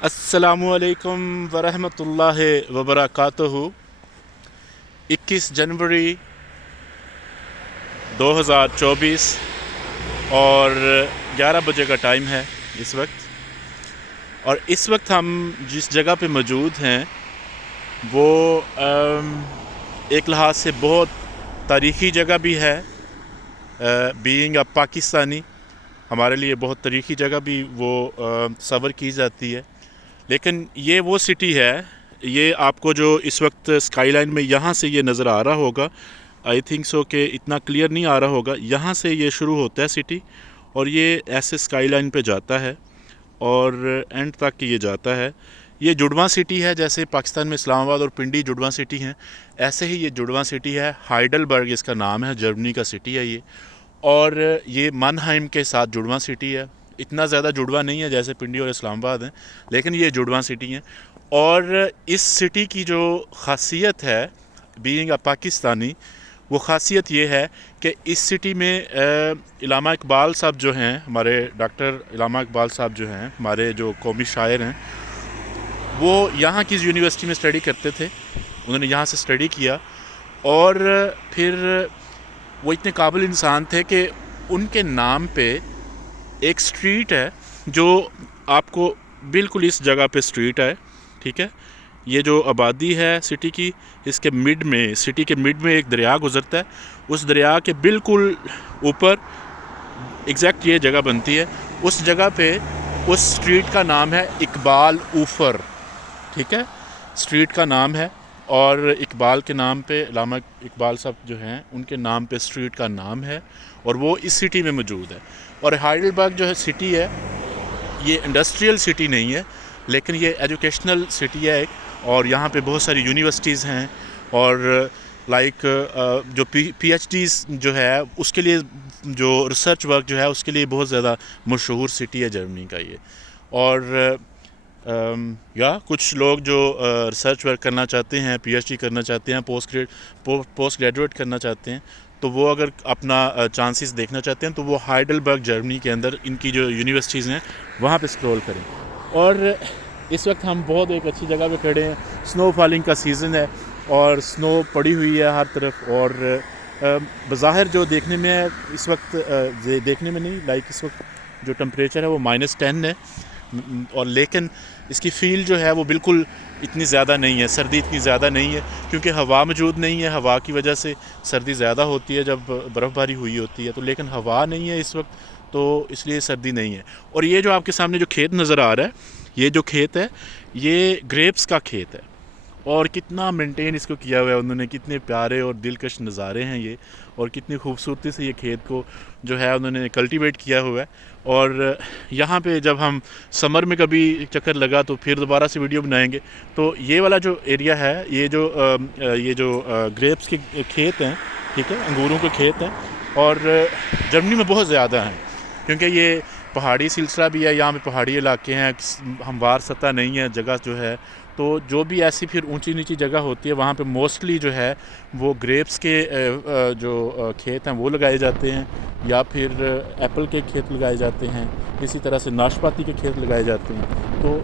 अस्सलामुअलैकुम वरहमतुल्लाहि वबरकातुहू। 21 जनवरी 2024 और 11 बजे का टाइम है इस वक्त। और इस वक्त हम जिस जगह पे मौजूद हैं वो एक लिहाज से बहुत तारीख़ी जगह भी है। बीइंग अ पाकिस्तानी हमारे लिए बहुत तारीख़ी जगह भी वो तस्वर की जाती है। लेकिन ये वो सिटी है, ये आपको जो इस वक्त स्काई लाइन में यहाँ से ये नज़र आ रहा होगा, आई थिंक सो कि इतना क्लियर नहीं आ रहा होगा। यहाँ से ये शुरू होता है सिटी और ये ऐसे स्काई लाइन पे जाता है और एंड तक ये जाता है। ये जुड़वा सिटी है, जैसे पाकिस्तान में इस्लामाबाद और पिंडी जुड़वा सिटी हैं, ऐसे ही ये जुड़वा सिटी है। हाइडलबर्ग इसका नाम है, जर्मनी का सिटी है ये। और ये मनहाइम के साथ जुड़वा सिटी है। इतना ज़्यादा जुड़वा नहीं है जैसे पिंडी और इस्लामाबाद हैं, लेकिन ये जुड़वा सिटी हैं। और इस सिटी की जो ख़ासियत है बीइंग अ पाकिस्तानी, वो ख़ासियत ये है कि इस सिटी में इलामा इकबाल साहब जो हैं, हमारे डॉक्टर इलामा इकबाल साहब जो हैं, हमारे जो कौमी शायर हैं, वो यहाँ की यूनिवर्सिटी में स्टडी करते थे। उन्होंने यहाँ से स्टडी किया और फिर वो इतने काबिल इंसान थे कि उनके नाम पे एक स्ट्रीट है जो आपको बिल्कुल इस जगह पे स्ट्रीट है, ठीक है। ये जो आबादी है सिटी की, इसके मिड में, सिटी के मिड में एक दरिया गुज़रता है। उस दरिया के बिल्कुल ऊपर एग्जैक्ट ये जगह बनती है। उस जगह पे उस स्ट्रीट का नाम है इकबाल ऊफर, ठीक है, स्ट्रीट का नाम है। और इकबाल के नाम पे, इलामा इकबाल साहब जो हैं उनके नाम पे स्ट्रीट का नाम है और वो इस सिटी में मौजूद है। और हाइडलबर्ग जो है सिटी है, ये इंडस्ट्रियल सिटी नहीं है, लेकिन ये एजुकेशनल सिटी है एक। और यहाँ पे बहुत सारी यूनिवर्सिटीज़ हैं और लाइक जो PhDs जो है उसके लिए, जो रिसर्च वर्क जो है उसके लिए बहुत ज़्यादा मशहूर सिटी है जर्मनी का ये। और या कुछ लोग जो रिसर्च वर्क करना चाहते हैं, PhD करना चाहते हैं, पोस्ट ग्रेजुएट करना चाहते हैं, तो वो अगर अपना चांसेस देखना चाहते हैं तो वो हाइडलबर्ग जर्मनी के अंदर इनकी जो यूनिवर्सिटीज़ हैं वहाँ पे स्क्रॉल करें। और इस वक्त हम बहुत एक अच्छी जगह पे खड़े हैं। स्नो फॉलिंग का सीज़न है और स्नो पड़ी हुई है हर तरफ। और बज़ाहिर जो देखने में है इस वक्त, देखने में नहीं, लाइक इस वक्त जो टेम्परेचर है वो -10 है, और लेकिन इसकी फ़ील जो है वो बिल्कुल इतनी ज़्यादा नहीं है, सर्दी इतनी ज़्यादा नहीं है, क्योंकि हवा मौजूद नहीं है। हवा की वजह से सर्दी ज़्यादा होती है जब बर्फ़बारी हुई होती है, तो लेकिन हवा नहीं है इस वक्त, तो इसलिए सर्दी नहीं है। और ये जो आपके सामने जो खेत नज़र आ रहा है, ये जो खेत है ये ग्रेप्स का खेत है। और कितना मेंटेन इसको किया हुआ है उन्होंने, कितने प्यारे और दिलकश नज़ारे हैं ये, और कितनी खूबसूरती से ये खेत को जो है उन्होंने कल्टीवेट किया हुआ है। और यहाँ पे जब हम समर में कभी चक्कर लगा तो फिर दोबारा से वीडियो बनाएंगे। तो ये वाला जो एरिया है, ये जो ग्रेप्स के खेत हैं, ठीक है, अंगूरों के खेत हैं, और जर्मनी में बहुत ज़्यादा हैं, क्योंकि ये पहाड़ी सिलसिला भी है, यहाँ पे पहाड़ी इलाके हैं, हमवार सतह नहीं है जगह जो है। तो जो भी ऐसी फिर ऊंची नीची जगह होती है वहाँ पे मोस्टली जो है वो ग्रेप्स के जो खेत हैं वो लगाए जाते हैं, या फिर एप्पल के खेत लगाए जाते हैं, इसी तरह से नाशपाती के खेत लगाए जाते हैं। तो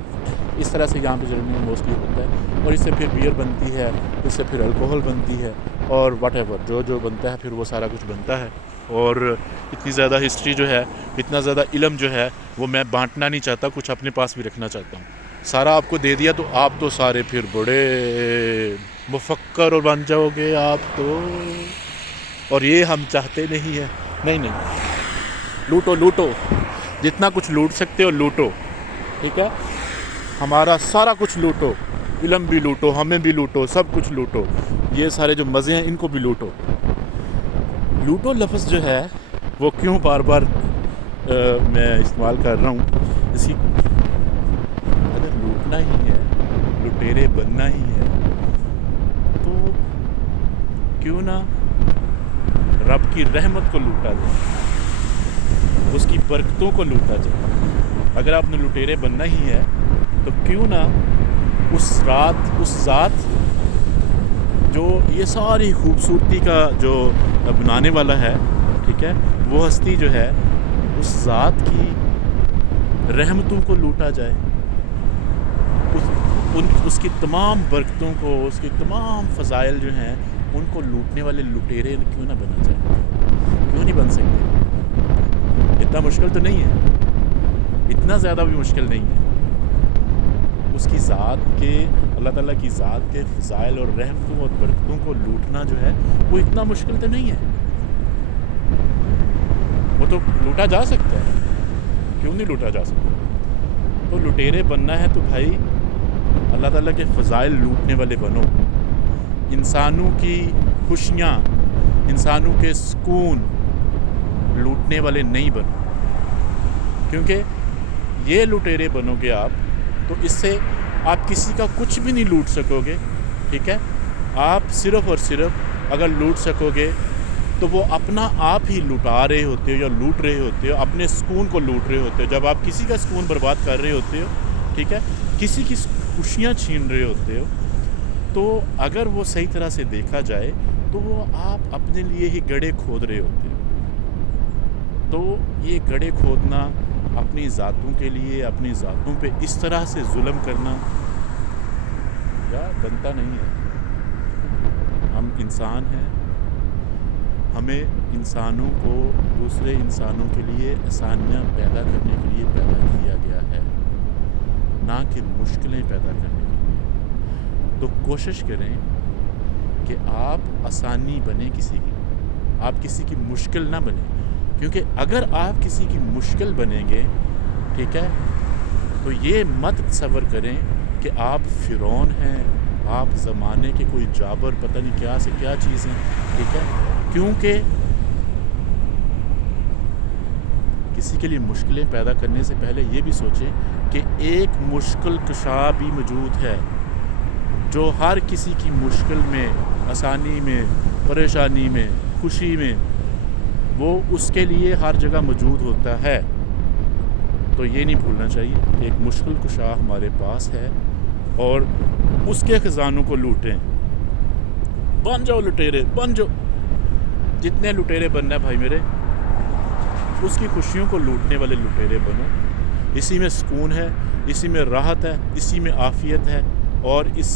इस तरह से यहाँ पे जर्मनी में मोस्टली होता है। और इससे फिर बियर बनती है, इससे फिर अल्कोहल बनती है, और वट जो बनता है फिर वो सारा कुछ बनता है। और इतनी ज़्यादा हिस्ट्री जो है, इतना ज़्यादा इल्म जो है वो मैं बांटना नहीं चाहता, कुछ अपने पास भी रखना चाहता हूँ। सारा आपको दे दिया तो आप तो सारे फिर बड़े मुफक्कर और बन जाओगे आप तो, और ये हम चाहते नहीं है। नहीं, लूटो लूटो, जितना कुछ लूट सकते हो लूटो, ठीक है, हमारा सारा कुछ लूटो, इल्म भी लूटो, हमें भी लूटो, सब कुछ लूटो, ये सारे जो मज़े हैं इनको भी लूटो। लूटो लफ्ज़ जो है वो क्यों बार बार मैं इस्तेमाल कर रहा हूँ, इसी अगर लूटना ही है, लुटेरे बनना ही है, तो क्यों ना रब की रहमत को लूटा जाए, उसकी बरकतों को लूटा जाए। अगर आपने लुटेरे बनना ही है तो क्यों ना उस ज़ात जो ये सारी खूबसूरती का जो बनाने वाला है, ठीक है, वो हस्ती जो है, उस ज़ात की रहमतों को लूटा जाए। اس کی تمام برکتوں کو، اس کی تمام فضائل جو ہیں ان کو لوٹنے والے لٹیرے کیوں نہ بنا جائے؟ کیوں نہیں بن سکتے؟ اتنا مشکل تو نہیں ہے، اتنا زیادہ بھی مشکل نہیں ہے۔ اس کی ذات کے، اللہ تعالیٰ کی ذات کے فضائل اور رحمتوں اور برکتوں کو لوٹنا جو ہے وہ اتنا مشکل تو نہیں ہے، وہ تو لوٹا جا سکتا ہے، کیوں نہیں لوٹا جا سکتا؟ تو لٹیرے بننا ہے تو بھائی اللہ تعالیٰ کے فضائل لوٹنے والے بنو، انسانوں کی خوشیاں، انسانوں کے سکون لوٹنے والے نہیں بنو، کیونکہ یہ لٹیرے بنو گے آپ تو اس سے آپ کسی کا کچھ بھی نہیں لوٹ سکو گے، ٹھیک ہے؟ آپ صرف اور صرف اگر لوٹ سکو گے تو وہ اپنا آپ ہی لٹا رہے ہوتے ہو یا لوٹ رہے ہوتے ہو، اپنے سکون کو لوٹ رہے ہوتے ہو۔ جب آپ کسی کا سکون برباد کر رہے ہوتے ہو، ٹھیک ہے، کسی کی خوشیاں چھین رہے ہوتے ہو، تو اگر وہ صحیح طرح سے دیکھا جائے تو وہ آپ اپنے لیے ہی گڑھے کھود رہے ہوتے ہو۔ تو یہ گڑھے کھودنا، اپنی ذاتوں کے لیے، اپنی ذاتوں پہ اس طرح سے ظلم کرنا یا بنتا نہیں ہے۔ ہم انسان ہیں، ہمیں انسانوں کو دوسرے انسانوں کے لیے آسانیاں پیدا کرنے کے لیے پیدا کیا گیا ہے، نہ کہ مشکلیں پیدا کرنے کے لیے۔ تو کوشش کریں کہ آپ آسانی بنیں کسی کی، آپ کسی کی مشکل نہ بنیں، کیونکہ اگر آپ کسی کی مشکل بنیں گے، ٹھیک ہے، تو یہ مت تصور کریں کہ آپ فرعون ہیں، آپ زمانے کے کوئی جابر، پتہ نہیں کیا سے کیا چیز ہیں، ٹھیک ہے؟ کیونکہ کسی کے لیے مشکلیں پیدا کرنے سے پہلے یہ بھی سوچیں کہ ایک مشکل کشا بھی موجود ہے جو ہر کسی کی مشکل میں، آسانی میں، پریشانی میں، خوشی میں، وہ اس کے لیے ہر جگہ موجود ہوتا ہے۔ تو یہ نہیں بھولنا چاہیے کہ ایک مشکل کشا ہمارے پاس ہے اور اس کے خزانوں کو لوٹیں۔ بن جاؤ لٹیرے، بن جاؤ، جتنے لٹیرے بننا ہے بھائی میرے، اس کی خوشیوں کو لوٹنے والے لٹیرے بنو۔ اسی میں سکون ہے، اسی میں راحت ہے، اسی میں عافیت ہے، اور اس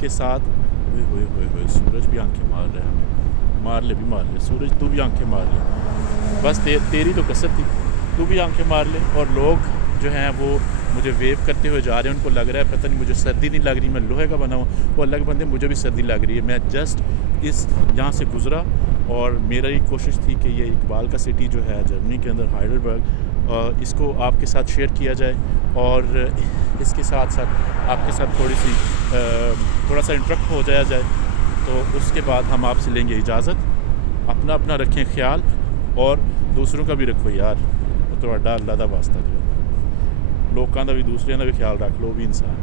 کے ساتھ ہوئے ہوئے ہوئے سورج بھی آنکھیں مار رہا ہے، مار لے بھی مار لے سورج، تو بھی آنکھیں مار لے، بس تیری تو کثرت تھی، تو بھی آنکھیں مار لے۔ اور لوگ جو ہیں وہ مجھے ویو کرتے ہوئے جا رہے ہیں، ان کو لگ رہا ہے پتہ نہیں مجھے سردی نہیں لگ رہی، میں لوہے کا بنا ہوں، وہ اللہ کے بندے مجھے بھی سردی لگ رہی ہے۔ میں جسٹ یہاں سے گزرا اور میری کوشش تھی کہ یہ اقبال کا سٹی جو ہے جرمنی کے اندر، ہائیڈلبرگ، اس کو آپ کے ساتھ شیئر کیا جائے، اور اس کے ساتھ ساتھ آپ کے ساتھ تھوڑا سا انٹریکٹ ہو جایا جائے۔ تو اس کے بعد ہم آپ سے لیں گے اجازت۔ اپنا رکھیں خیال، اور دوسروں کا بھی رکھو یار، تو اللہ دا واسطہ جو لوکاں دا بھی، دوسرے کا بھی خیال رکھ لو، بھی انسان،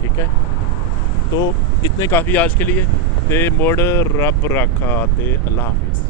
ٹھیک ہے؟ تو اتنے کافی آج کے لیے، تے مڑ رب رکھا، تے اللہ حافظ۔